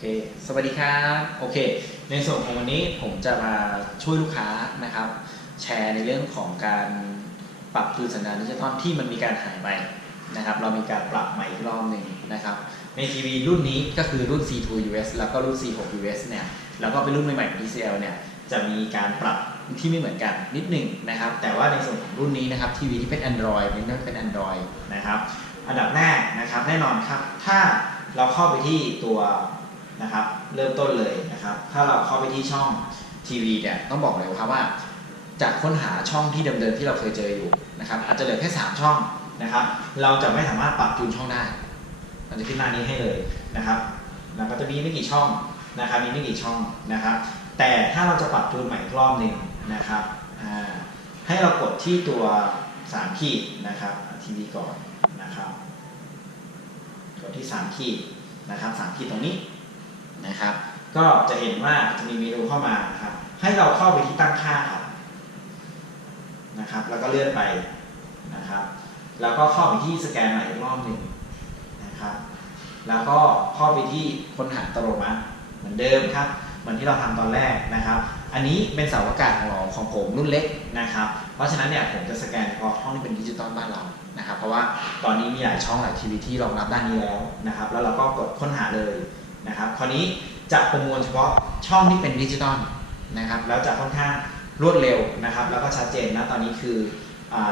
เคสวัสดีครับโอเคในส่วนของวันนี้ผมจะมาช่วยลูกค้านะครับแชร์ในเรื่องของการปรับคืนสัญญาณดิจิตอลที่มันมีการหายไปนะครับเรามีการปรับใหม่อีกรอบหนึ่งนะครับในทีวีรุ่นนี้ก็คือรุ่น C2 US แล้วก็รุ่น C6 US เนี่ยแล้วก็เป็นรุ่นใหม่ๆของ TCL เนี่ยจะมีการปรับที่ไม่เหมือนกันนิดหนึ่งนะครับแต่ว่าในส่วนของรุ่นนี้นะครับทีวีที่เป็น Android เป็น Android นะครับอันดับแรกนะครับแน่นอนครับถ้าเราเข้าไปที่ตัวนะครับเริ่มต้นเลยนะครับถ้าเราเข้าไปที่ช่องทีวีเนี่ยต้องบอกเลยครับว่าจะค้นหาช่องที่เดิมๆที่เราเคยเจออยู่นะครับอาจจะเหลือแค่3ช่องนะครับเราจะไม่สามารถปรับจูนช่องได้มันจะขึ้นหน้านี้ให้เลยนะครับแล้วก็จะมีไม่กี่ช่องนะครับมีไม่กี่ช่องนะครับแต่ถ้าเราจะปรับจูนใหม่อีกรอบหนึ่งนะครับให้เรากดที่ตัว3ขีดนะครับทีวีก่อนนะครับกดที่3ขีดนะครับ3ขีดตรงนี้นะครับก็จะเห็นว่าจะมีเมนูเข้ามาครับให้เราเข้าไปที่ตั้งค่าครับนะครับแล้วก็เลื่อนไปนะครับแล้วก็เข้าไปที่สแกนใหม่อีกรอบหนึ่งนะครับแล้วก็เข้าไปที่ค้นหาอัตโนมัติเหมือนเดิมครับเหมือนที่เราทำตอนแรกนะครับอันนี้เป็นเสาอากาศของผมรุ่นเล็กนะครับเพราะฉะนั้นเนี่ยผมจะสแกนเฉพาะห้องที่เป็นดิจิตอลบ้านเรานะครับเพราะว่าตอนนี้มีหลายช่องหลายทีวีที่รองรับด้านนี้แล้วนะครับแล้วเราก็กดค้นหาเลยนะครับคราวนี้จะประมวลเฉพาะช่องที่เป็นดิจิตอลนะครับแล้วจะค่อนข้างรวดเร็วนะครับแล้วก็ชัดเจนนะตอนนี้คือ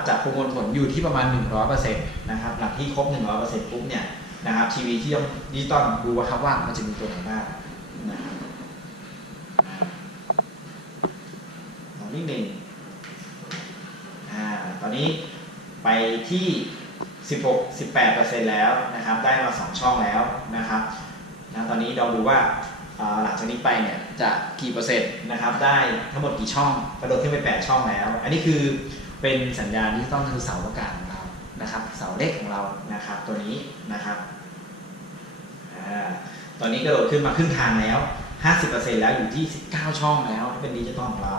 จะประมวลผลอยู่ที่ประมาณ 100% นะครับหลังที่ครบ 100% ปุ๊บเนี่ยนะครับทีวีที่ต้องดิจิตอลดูว่ามันจะมีตัวไหนบ้างนะครับนิดหนึ่งตอนนี้ไปที่ 18% แล้วนะครับได้มา2ช่องแล้วนะครับตอนนี้เราดูว่าหลังจากนี้ไปเนี่ยจะกี่เปอร์เซ็นต์นะครับได้ทั้งหมดกี่ช่องกระโดดขึ้นไป8ช่องแล้วอันนี้คือเป็นสัญญาณที่ต้องคือเสาอากาศของเรานะครับเสาเล็กของเรานะครับตัวนี้นะครับตอนนี้กระโดดขึ้นมาครึ่งทางแล้ว 50% แล้วอยู่ที่19ช่องแล้วเป็นดิจิตอลของเรา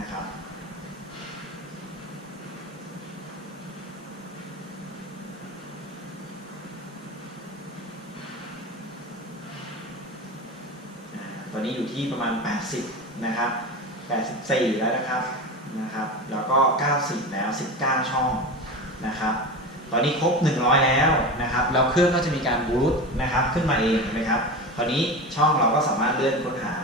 นะครับตอนนี้อยู่ที่ประมาณ80นะครับ84แล้วนะครับแล้วก็90แล้ว19ช่องนะครับตอนนี้ครบ100แล้วนะครับแล้วเครื่องก็จะมีการบูตนะครับขึ้นมาเองเห็นไหมครับตอนนี้ช่องเราก็สามารถเลื่อนค้นหา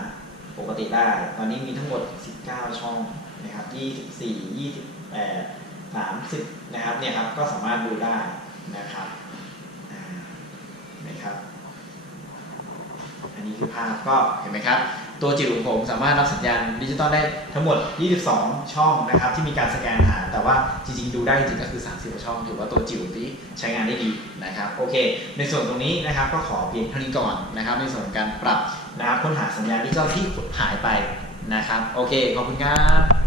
ปกติได้ตอนนี้มีทั้งหมด19ช่องนะครับ24 28 30นะครับเนี่ยครับก็สามารถดูได้นะครับนะครับอันนี้คือภาพก็เห็นไหมครับตัวจิ๋วของผมสามารถรับสัญญาณดิจิตอลได้ทั้งหมด22ช่องนะครับที่มีการสแกนหาแต่ว่าจริงๆดูได้จริงๆก็คือ30ช่องถือว่าตัวจิ๋วที่ใช้งานได้ดีนะครับโอเคในส่วนตรงนี้นะครับก็ขอเพียงเท่านี้ก่อนนะครับในส่วนของการปรับนะครับค้นหาสัญญาณดิจิตอลที่หายไปนะครับโอเคขอบคุณครับ